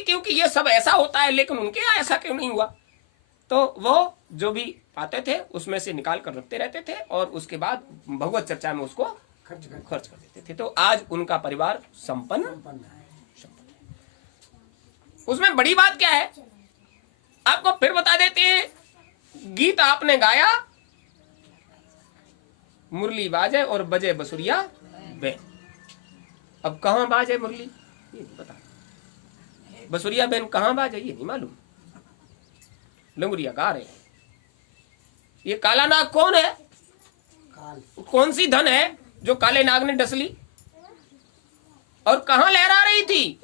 क्योंकि ये सब ऐसा होता है, लेकिन उनके यहाँ ऐसा क्यों नहीं हुआ। तो वो जो भी पाते थे उसमें से निकाल कर रखते रहते थे और उसके बाद भगवत चर्चा में उसको खर्च कर देते थे। तो आज उनका परिवार संपन्न। उसमें बड़ी बात क्या है आपको फिर बता देते हैं। गीत आपने गाया, मुरली बाजे और बजे बसुरिया बे। अब कहां बाजे मुरली ये नहीं पता, बसुरिया बेन कहां बाजे ये नहीं मालूम, लंगुरिया गा रहे हैं। ये काला नाग कौन है, कौन सी धन है जो काले नाग ने डस ली और कहां लहरा रही थी।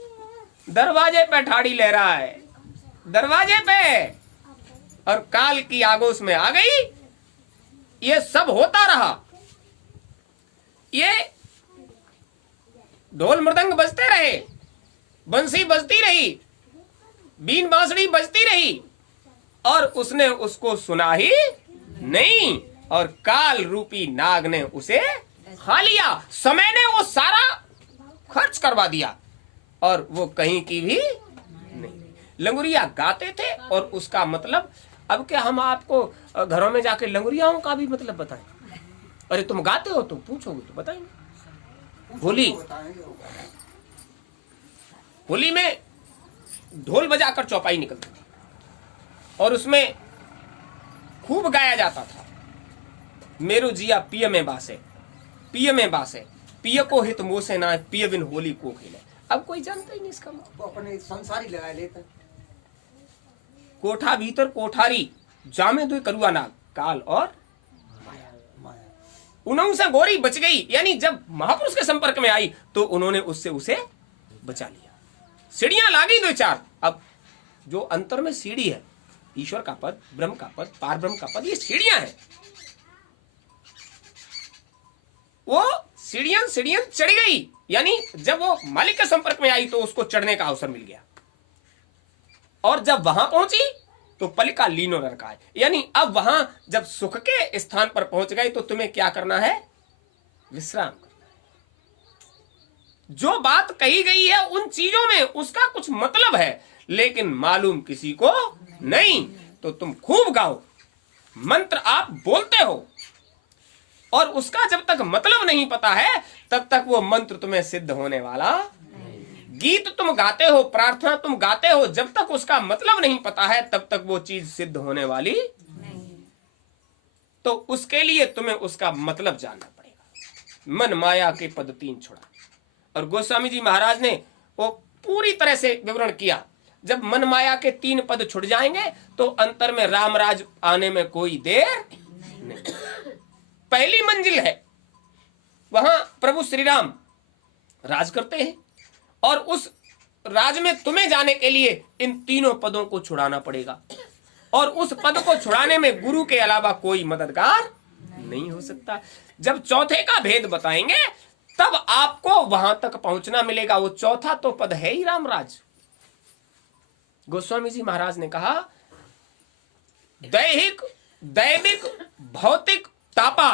दरवाजे पे ठाड़ी लहरा है, दरवाजे पे, और काल की आगोश में आ गई। ये सब होता रहा, ये ढोल मृदंग बजते रहे, बंसी बजती रही, बीन बांसुरी बजती रही और उसने उसको सुना ही नहीं। और काल रूपी नाग ने उसे खा लिया। समय ने वो सारा खर्च करवा दिया और वो कहीं की भी नहीं। लंगुरिया गाते थे और उसका मतलब, अब क्या हम आपको घरों में जाके लंगुरियाओं का भी मतलब बताएं। अरे तुम गाते हो तो पूछोगे तो बताएंगे। होली में ढोल बजाकर चौपाई निकलती थी और उसमें खूब गाया जाता था, मेरो जिया पिय में बासे, पिय में बासे, पिय को हित मोसे ना, पिय बिन होली को खेले। अब कोई जानता ही नहीं इसका मतलब। अपने संसारी लगा लेते। कोठा भीतर कोठारी, जामे दो करुआ नाग, काल और उन्होंने से गोरी बच गई। यानी जब महापुरुष के संपर्क में आई तो उन्होंने उससे उसे बचा लिया। सीढ़ियां लागी दो चार। अब जो अंतर में सीढ़ी है, ईश्वर का पद, ब्रह्म का पद, पार ब्रह्म का पद, ये सीढ़ियां हैं। वो सीढ़ियां चढ़ गई। यानी जब वो मालिक के संपर्क में आई तो उसको चढ़ने का अवसर मिल गया और जब वहां पहुंची तो पलिका लीनो रखा है। यानी अब वहां जब सुख के स्थान पर पहुंच गए तो तुम्हें क्या करना है, विश्राम करना है। जो बात कही गई है उन चीजों में उसका कुछ मतलब है, लेकिन मालूम किसी को नहीं। तो तुम खूब गाओ, मंत्र आप बोलते हो और उसका जब तक मतलब नहीं पता है तब तक वो मंत्र तुम्हें सिद्ध होने वाला। गीत तुम गाते हो, प्रार्थना तुम गाते हो, जब तक उसका मतलब नहीं पता है तब तक वो चीज सिद्ध होने वाली नहीं। तो उसके लिए तुम्हें उसका मतलब जानना पड़ेगा। मन माया के पद तीन छोड़ा। और गोस्वामी जी महाराज ने वो पूरी तरह से विवरण किया। जब मन माया के तीन पद छुट जाएंगे तो अंतर में रामराज आने में कोई देर नहीं। पहली मंजिल है, वहां प्रभु श्री राम राज करते हैं और उस राज में तुम्हें जाने के लिए इन तीनों पदों को छुड़ाना पड़ेगा। और उस पद को छुड़ाने में गुरु के अलावा कोई मददगार नहीं हो सकता। जब चौथे का भेद बताएंगे तब आपको वहां तक पहुंचना मिलेगा। वो चौथा तो पद है ही रामराज। गोस्वामी जी महाराज ने कहा, दैहिक दैविक भौतिक तापा,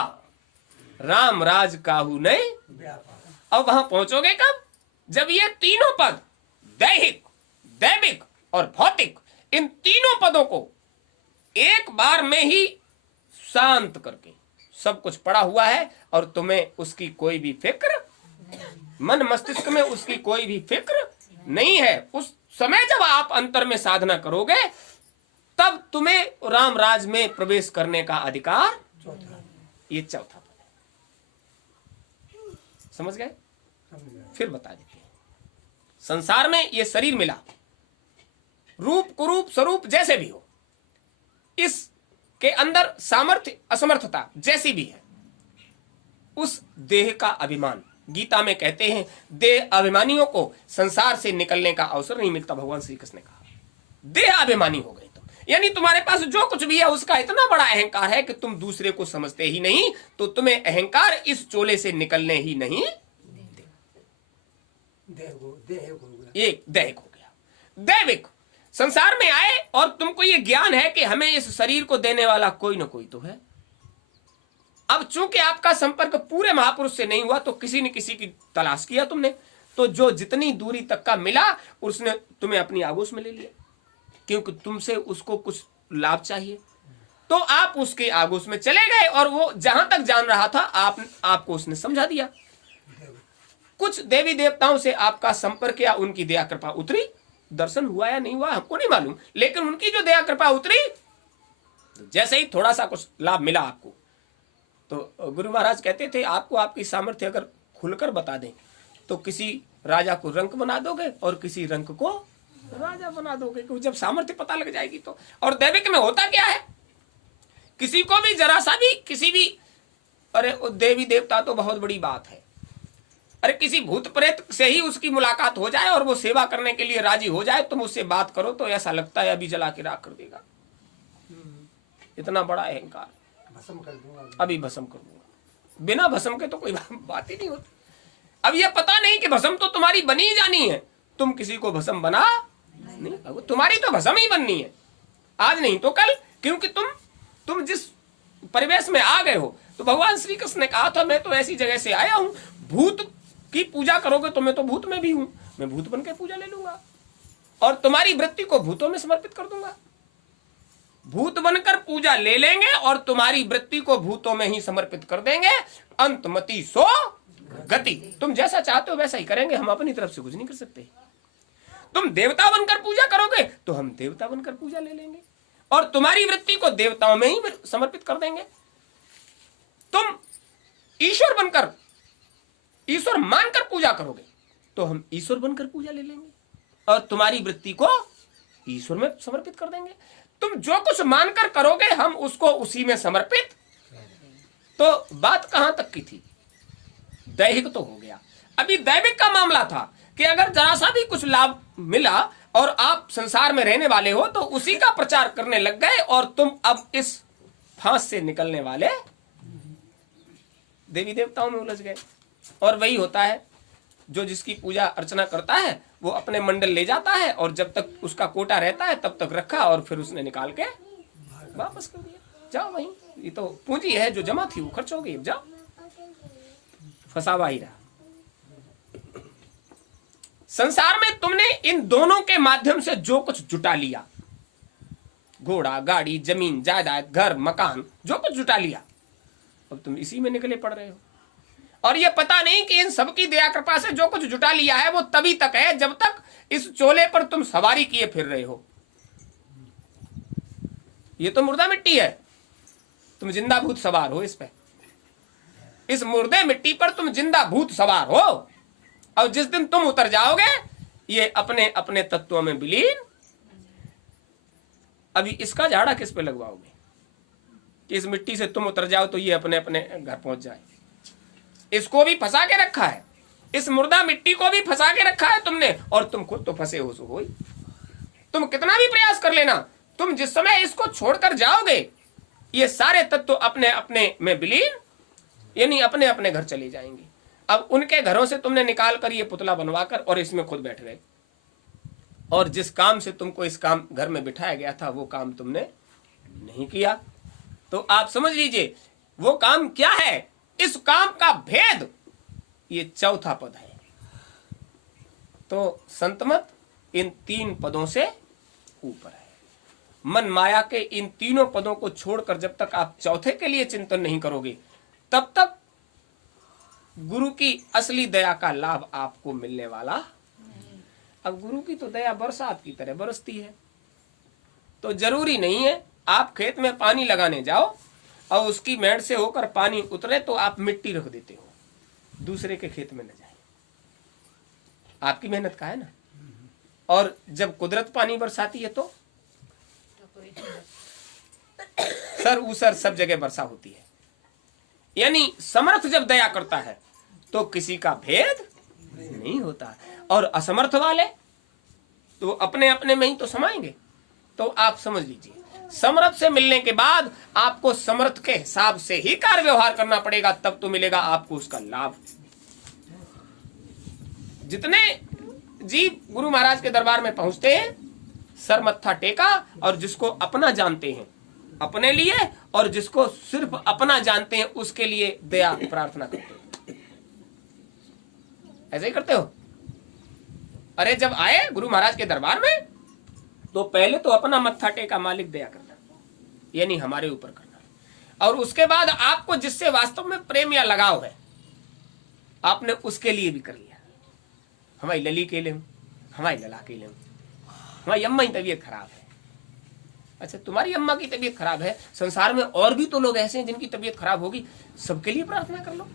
रामराज काहू नहीं। अब वहां पहुंचोगे कब, जब ये तीनों पद, दैहिक दैविक और भौतिक, इन तीनों पदों को एक बार में ही शांत करके, सब कुछ पड़ा हुआ है और तुम्हें उसकी कोई भी फिक्र, मन मस्तिष्क में उसकी कोई भी फिक्र नहीं है। उस समय जब आप अंतर में साधना करोगे तब तुम्हें रामराज में प्रवेश करने का अधिकार। ये चौथा पद है। समझ गए? फिर बता देते हैं। संसार में ये शरीर मिला, रूप कुरूप स्वरूप जैसे भी हो, इसके अंदर सामर्थ्य असमर्थता जैसी भी है, उस देह का अभिमान, गीता में कहते हैं देह अभिमानियों को संसार से निकलने का अवसर नहीं मिलता। भगवान श्री कृष्ण ने कहा देह अभिमानी हो गए तुम, यानी तुम्हारे पास जो कुछ भी है उसका इतना बड़ा अहंकार है कि तुम दूसरे को समझते ही नहीं, तो तुम्हें अहंकार इस चोले से निकलने ही नहीं। एक दैहिक हो गया। दैविक, संसार में आए और तुमको ये ज्ञान है कि हमें इस शरीर को देने वाला कोई ना कोई तो है। अब चूंकि आपका संपर्क पूरे महापुरुष से नहीं हुआ तो किसी न किसी की तलाश किया तुमने, तो जो जितनी दूरी तक का मिला उसने तुम्हें अपनी आगोश में ले लिया, क्योंकि तुमसे उसको कुछ लाभ चाहिए। तो आप उसके आगोश में चले गए और वो जहां तक जान रहा था आपको उसने समझा दिया। कुछ देवी देवताओं से आपका संपर्क या उनकी दया कृपा उतरी, दर्शन हुआ या नहीं हुआ हमको नहीं मालूम, लेकिन उनकी जो दया कृपा उतरी, जैसे ही थोड़ा सा कुछ लाभ मिला आपको, तो गुरु महाराज कहते थे आपको आपकी सामर्थ्य अगर खुलकर बता दें तो किसी राजा को रंक बना दोगे और किसी रंक को राजा बना दोगे, क्योंकि जब सामर्थ्य पता लग जाएगी तो। और दैविक में होता क्या है, किसी को भी जरा सा भी किसी भी, अरे देवी देवता तो बहुत बड़ी बात है, अरे किसी भूत प्रेत से ही उसकी मुलाकात हो जाए और वो सेवा करने के लिए राजी हो जाए, तुम उससे बात करो तो ऐसा लगता है अभी जला के राख कर देगा। इतना बड़ा अहंकार, भस्म कर दूंगा, अभी भस्म कर दूंगा। बिना भस्म के तो कोई बात ही नहीं होती। अब ये पता नहीं कि भस्म तो तुम्हारी बनी ही जानी है, तुम किसी को भस्म बना नहीं, तुम्हारी तो भस्म ही बननी है, आज नहीं तो कल, क्योंकि तुम जिस परिवेश में आ गए हो। तो भगवान श्री कृष्ण ने कहा था मैं तो ऐसी जगह से आया हूं, भूत की पूजा करोगे तो मैं तो भूत में भी हूं, मैं भूत बन के पूजा ले लूंगा और तुम्हारी वृत्ति को भूतों में समर्पित कर दूंगा। भूत बनकर पूजा ले लेंगे और तुम्हारी वृत्ति को भूतों में ही समर्पित कर देंगे। अंतमति सो गति, तुम जैसा चाहते हो वैसा ही करेंगे, हम अपनी तरफ से कुछ नहीं कर सकते। तुम देवता बनकर पूजा करोगे तो हम देवता बनकर पूजा ले लेंगे और तुम्हारी वृत्ति को देवताओं में ही समर्पित कर देंगे। तुम ईश्वर बनकर, ईश्वर मानकर पूजा करोगे तो हम ईश्वर बनकर पूजा ले लेंगे और तुम्हारी वृत्ति को ईश्वर में समर्पित कर देंगे। तुम जो कुछ मानकर करोगे हम उसको उसी में समर्पित। तो बात कहां तक की थी, दैहिक तो हो गया। अभी दैविक का मामला था कि अगर जरा सा भी कुछ लाभ मिला और आप संसार में रहने वाले हो तो उसी का प्रचार करने लग गए और तुम अब इस फांस से निकलने वाले देवी देवताओं में उलझ गए। और वही होता है, जो जिसकी पूजा अर्चना करता है वो अपने मंडल ले जाता है और जब तक उसका कोटा रहता है तब तक रखा और फिर उसने निकाल के वापस कर दिया। जाओ वहीं, ये तो पूंजी है जो जमा थी वो खर्च हो गई, जाओ, फंसावा ही रहा। संसार में तुमने इन दोनों के माध्यम से जो कुछ जुटा लिया, घोड़ा, गाड़ी, जमीन, जायदाद, घर, मकान, जो कुछ जुटा लिया, अब तुम इसी में निकले पड़ रहे हो और ये पता नहीं कि इन सबकी दया कृपा से जो कुछ जुटा लिया है वो तभी तक है जब तक इस चोले पर तुम सवारी किए फिर रहे हो। ये तो मुर्दा मिट्टी है, तुम जिंदा भूत सवार हो इस पे, इस मुर्दे मिट्टी पर तुम जिंदा भूत सवार हो और जिस दिन तुम उतर जाओगे ये अपने अपने तत्वों में विलीन। अभी इसका झाड़ा किस पे लगवाओगे कि इस मिट्टी से तुम उतर जाओ तो ये अपने अपने घर पहुंच जाए? इसको भी फंसा के रखा है, इस मुर्दा मिट्टी को भी फंसा के रखा है तुमने और तुम खुद तो फंसे हो। सो हो तुम कितना भी प्रयास कर लेना, तुम जिस समय इसको छोड़कर जाओगे ये सारे तत्व अपने अपने में विलीन, यानी अपने अपने घर चले जाएंगे। अब उनके घरों से तुमने निकाल कर ये पुतला बनवाकर और इसमें खुद बैठ गए और जिस काम से तुमको इस काम घर में बिठाया गया था वो काम तुमने नहीं किया। तो आप समझ लीजिए वो काम क्या है, इस काम का भेद ये चौथा पद है। तो संतमत इन 3 पदों से ऊपर है। मन माया के इन तीनों पदों को छोड़कर जब तक आप चौथे के लिए चिंतन नहीं करोगे तब तक गुरु की असली दया का लाभ आपको मिलने वाला। अब गुरु की तो दया बरसात की तरह बरसती है, तो जरूरी नहीं है आप खेत में पानी लगाने जाओ और उसकी मेड़ से होकर पानी उतरे तो आप मिट्टी रख देते हो, दूसरे के खेत में न जाए, आपकी मेहनत का है ना। और जब कुदरत पानी बरसाती है तो सर ऊसर सब जगह वर्षा होती है। यानी समर्थ जब दया करता है तो किसी का भेद नहीं होता और असमर्थ वाले तो अपने अपने में ही तो समाएंगे। तो आप समझ लीजिए समर्थ से मिलने के बाद आपको समर्थ के हिसाब से ही कार्य व्यवहार करना पड़ेगा, तब तो मिलेगा आपको उसका लाभ। जितने जीव गुरु महाराज के दरबार में पहुंचते हैं सर मत्था टेका और जिसको अपना जानते हैं अपने लिए और जिसको सिर्फ अपना जानते हैं उसके लिए दया प्रार्थना करते हो। ऐसे ही करते हो? अरे जब आए गुरु महाराज के दरबार में तो पहले तो अपना मत्था टेका, मालिक दया करना, यानी हमारे ऊपर करना, और उसके बाद आपको जिससे वास्तव में प्रेम या लगाव है आपने उसके लिए भी कर लिया। हमारी लली के लिए, हमारी लला के लिए, हमारी अम्मा की तबीयत खराब है। अच्छा तुम्हारी अम्मा की तबीयत खराब है, संसार में और भी तो लोग ऐसे हैं जिनकी तबीयत खराब होगी, सबके लिए प्रार्थना कर लो।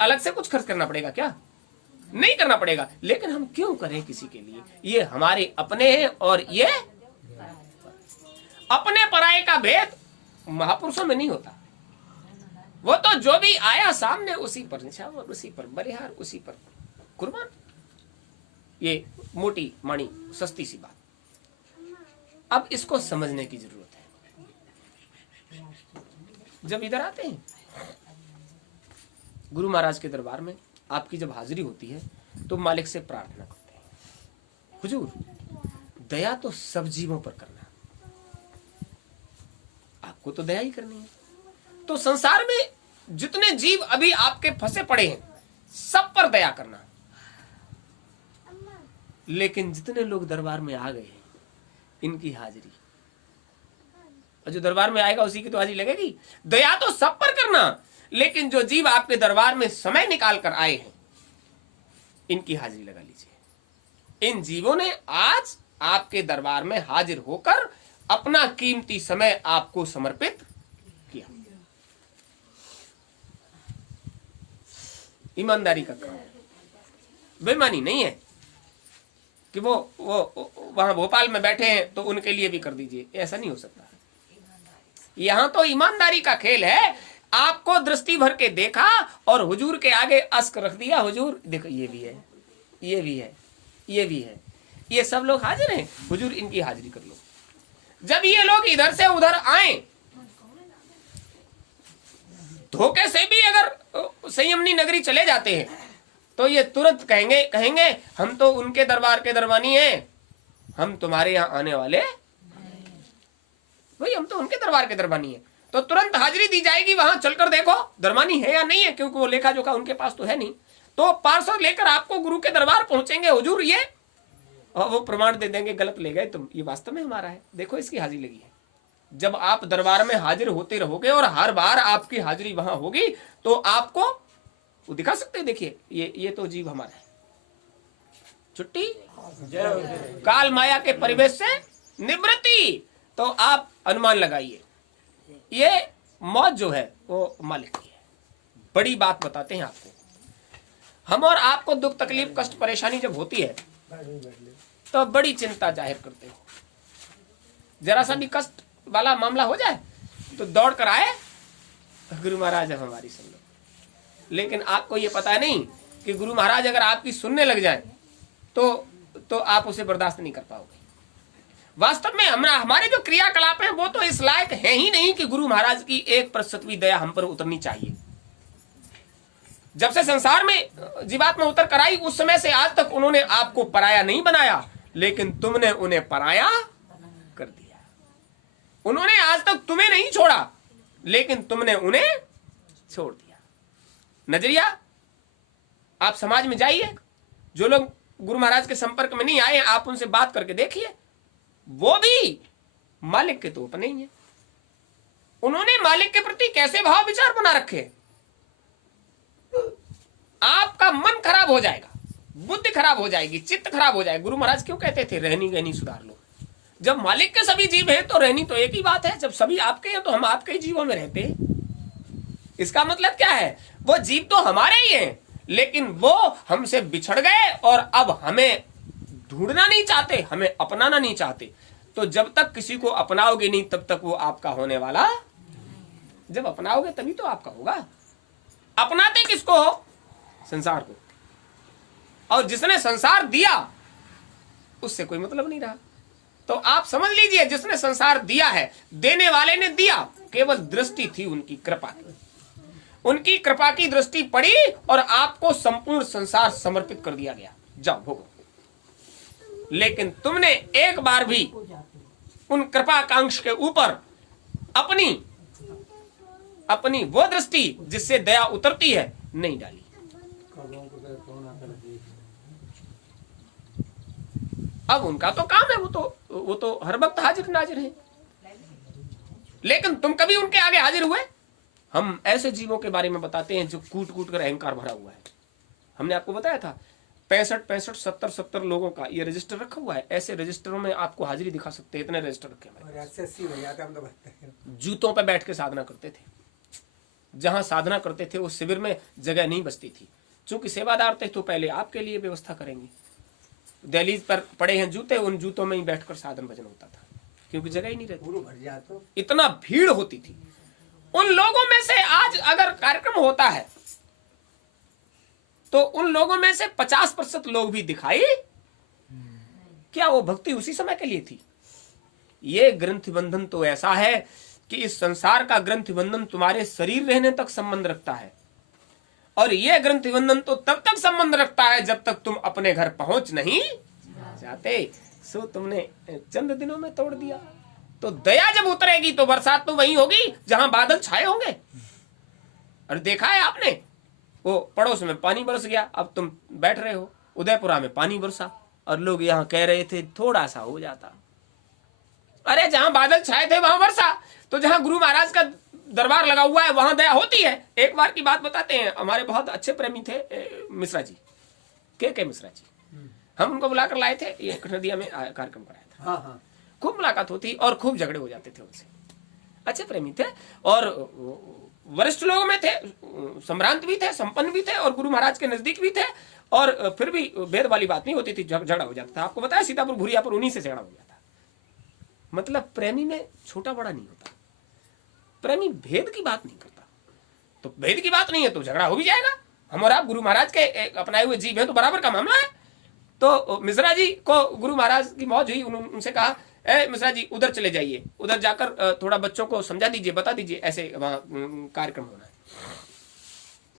अलग से कुछ खर्च करना पड़ेगा क्या? नहीं करना पड़ेगा। लेकिन हम क्यों करें किसी के लिए? ये हमारे अपने हैं और ये अपने पराये का भेद महापुरुषों में नहीं होता। वो तो जो भी आया सामने उसी पर निछावर, उसी पर बलिहार, उसी पर कुर्बान। ये मोटी माणी सस्ती सी बात। अब इसको समझने की जरूरत है। जब इधर आते हैं गुरु महाराज के दरबार में, आपकी जब हाजिरी होती है तो मालिक से प्रार्थना करते हैं, हुजूर दया तो सब जीवों पर करना, आपको तो दया ही करनी है। तो संसार में जितने जीव अभी आपके फंसे पड़े हैं सब पर दया करना। लेकिन जितने लोग दरबार में आ गए हैं इनकी हाजिरी, और जो दरबार में आएगा उसी की तो हाजिरी लगेगी। दया तो सब पर करना, लेकिन जो जीव आपके दरबार में समय निकाल कर आए हैं इनकी हाजिरी लगा लीजिए। इन जीवों ने आज आपके दरबार में हाजिर होकर अपना कीमती समय आपको समर्पित किया। ईमानदारी का काम, बेईमानी नहीं है कि वो वहां भोपाल में बैठे हैं तो उनके लिए भी कर दीजिए, ऐसा नहीं हो सकता। यहां तो ईमानदारी का खेल है। आपको दृष्टि भर के देखा और हुजूर के आगे अस्क रख दिया, हुजूर देखो ये भी है, ये भी है, ये भी है, ये सब लोग हाजिर हैं, हुजूर इनकी हाजिरी कर लो। जब ये लोग इधर से उधर आए, धोखे से भी अगर संयमनी नगरी चले जाते हैं तो ये तुरंत कहेंगे हम तो उनके दरबार के दरबानी हैं, हम तुम्हारे यहाँ आने वाले भाई, हम तो उनके दरबार के दरबानी हैं। तो तुरंत हाजिरी दी जाएगी, वहां चलकर देखो दरबानी है या नहीं है, क्योंकि वो लेखा जोखा उनके पास तो है नहीं। तो पार्षद लेकर आपको गुरु के दरबार पहुंचेंगे, हुजूर ये, और वो प्रमाण दे देंगे गलत ले गए तुम, ये वास्तव में हमारा है, देखो इसकी हाजिरी लगी है। जब आप दरबार में हाजिर होते रहोगे और हर बार आपकी हाजिरी वहां होगी तो आपको वो दिखा सकते हैं, देखिए ये तो जीव हमारा है। छुट्टी काल माया के परिवेश से निवृत्ति। तो आप अनुमान लगाइए, ये मौत जो है वो मालिक की है। बड़ी बात बताते हैं आपको, हम और आपको दुख तकलीफ कष्ट परेशानी जब होती है तो बड़ी चिंता जाहिर करते हो। जरा सा भी कष्ट वाला मामला हो जाए तो दौड़ कर आए गुरु महाराज अब हमारी सुन लो। लेकिन आपको ये पता नहीं कि गुरु महाराज अगर आपकी सुनने लग जाए तो आप उसे बर्दाश्त नहीं कर पाओगे। वास्तव में हमारे जो क्रियाकलाप हैं वो तो इस लायक है ही नहीं कि गुरु महाराज की 1% दया हम पर उतरनी चाहिए। जब से संसार में जीवात्मा उतर कर आई उस समय से आज तक उन्होंने आपको पराया नहीं बनाया, लेकिन तुमने उन्हें पराया कर दिया। उन्होंने आज तक तुम्हें नहीं छोड़ा, लेकिन तुमने उन्हें छोड़ दिया। नजरिया आप समाज में जाइए, जो लोग गुरु महाराज के संपर्क में नहीं आए आप उनसे बात करके देखिए, वो भी मालिक के तो अपने ही है। उन्होंने मालिक के प्रति कैसे भाव विचार बना रखे। आपका मन खराब हो जाएगा, बुद्धि खराब हो जाएगी, चित्त खराब हो जाएगा। गुरु महाराज क्यों कहते थे रहनी गहनी सुधार लो। जब मालिक के सभी जीव हैं तो रहनी तो एक ही बात है, जब सभी आपके हैं तो हम आपके ही जीवों में रहते हैं। इसका मतलब क्या है, वो जीव तो हमारे ही हैं, लेकिन वो हमसे बिछड़ गए और अब हमें ढूंढना नहीं चाहते, हमें अपनाना नहीं चाहते। तो जब तक किसी को अपनाओगे नहीं तब तक वो आपका होने वाला, जब अपनाओगे तभी तो आपका होगा। अपनाते किसको हो? संसार को। और जिसने संसार दिया उससे कोई मतलब नहीं रहा। तो आप समझ लीजिए, जिसने संसार दिया है, देने वाले ने दिया, केवल दृष्टि थी उनकी कृपा की। उनकी कृपा की दृष्टि पड़ी और आपको संपूर्ण संसार समर्पित कर दिया गया, जाओ भोगो। लेकिन तुमने एक बार भी उन कृपाकांक्ष के ऊपर अपनी वो दृष्टि जिससे दया उतरती है नहीं डाली। अब उनका तो काम है, वो तो हर वक्त हाजिर नाजिर है। लेकिन तुम कभी उनके आगे हाजिर हुए? हम ऐसे जीवों के बारे में बताते हैं जो कूट कूट कर अहंकार भरा हुआ है। हमने आपको बताया था 65 70 लोगों का ये रजिस्टर रखा हुआ है। ऐसे रजिस्टरों में आपको हाजिरी दिखा सकते हैं, इतने रजिस्टर रखे हैं। जूतों पे बैठ के साधना करते थे। जहां साधना करते थे उस शिविर में जगह नहीं बचती थी। चूंकि सेवादार थे तो पहले आपके लिए व्यवस्था करेंगे। दहलीज पर पड़े हैं जूते, उन जूतों में ही बैठकर साधन भजन होता था, क्योंकि जगह ही नहीं रहती, इतना भीड़ होती थी। उन लोगों में से आज अगर कार्यक्रम होता है तो उन लोगों में से 50% लोग भी दिखाई, क्या वो भक्ति उसी समय के लिए थी? ये ग्रंथि बंधन तो ऐसा है कि इस संसार का ग्रंथि बंधन तुम्हारे शरीर रहने तक संबंध रखता है, और यह ग्रंथि बंधन तो तब तक संबंध रखता है जब तक तुम अपने घर पहुंच नहीं जाते। सो तुमने चंद दिनों में तोड़ दिया। तो दया जब उतरेगी तो बरसात तो वहीं होगी जहां बादल छाए होंगे। और देखा है आपने, वो पड़ोस में पानी बरस गया, अब तुम बैठ रहे हो उदयपुरा में पानी बरसा, और लोग यहाँ कह रहे थे थोड़ा सा हो जाता। अरे जहां बादल छाए थे वहां बरसा, तो जहां गुरु महाराज का दरबार लगा हुआ है वहां दया होती है। एक बार की बात बताते हैं, हमारे बहुत अच्छे प्रेमी थे मिश्रा जी, के मिश्रा जी, हम उनको बुलाकर लाए थे, ये नदिया में कार्यक्रम कराया था। हाँ। खूब मुलाकात होती और खूब झगड़े हो जाते थे उनसे। अच्छे प्रेमी थे और वरिष्ठ लोग में थे, सम्रांत भी थे, संपन्न भी थे और गुरु महाराज के नजदीक भी थे, और फिर भी भेद वाली बात नहीं होती थी, झगड़ा हो जाता था। आपको बताया सीतापुर भूरिया पर उन्हीं से झगड़ा हो जाता। मतलब प्रेमी में छोटा बड़ा नहीं होता, प्रेमी भेद की बात नहीं करता। तो भेद की बात नहीं है तो झगड़ा हो भी जाएगा। हम और आप गुरु महाराज के अपनाए हुए जीव हैं तो बराबर का मामला है। तो मिश्रा जी को गुरु महाराज की मौज हुई, उनसे कहा मिश्रा जी उधर चले जाइए, उधर जाकर थोड़ा बच्चों को समझा दीजिए, बता दीजिए ऐसे वहां कार्यक्रम होना है।